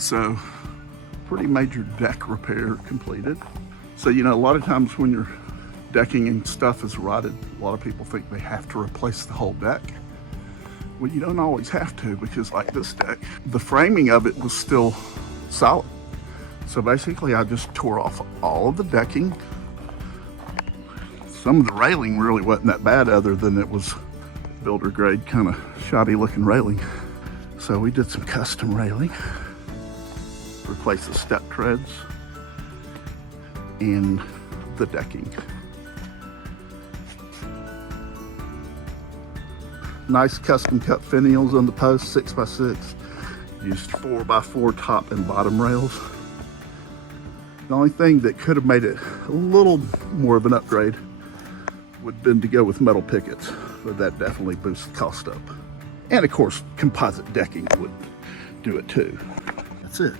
So pretty major deck repair completed. So, you know, a lot of times when your decking and stuff is rotted, a lot of people think they have to replace the whole deck. Well, you don't always have to, because like this deck, the framing of it was still solid. So basically I just tore off all of the decking. Some of the railing really wasn't that bad, other than it was builder grade, kind of shoddy looking railing. So we did some custom railing, replaced the step treads and the decking. Nice custom cut finials on the post, 6x6. Used 4x4 top and bottom rails. The only thing that could have made it a little more of an upgrade would have been to go with metal pickets, but that definitely boosts the cost up. And of course, composite decking would do it too. That's it.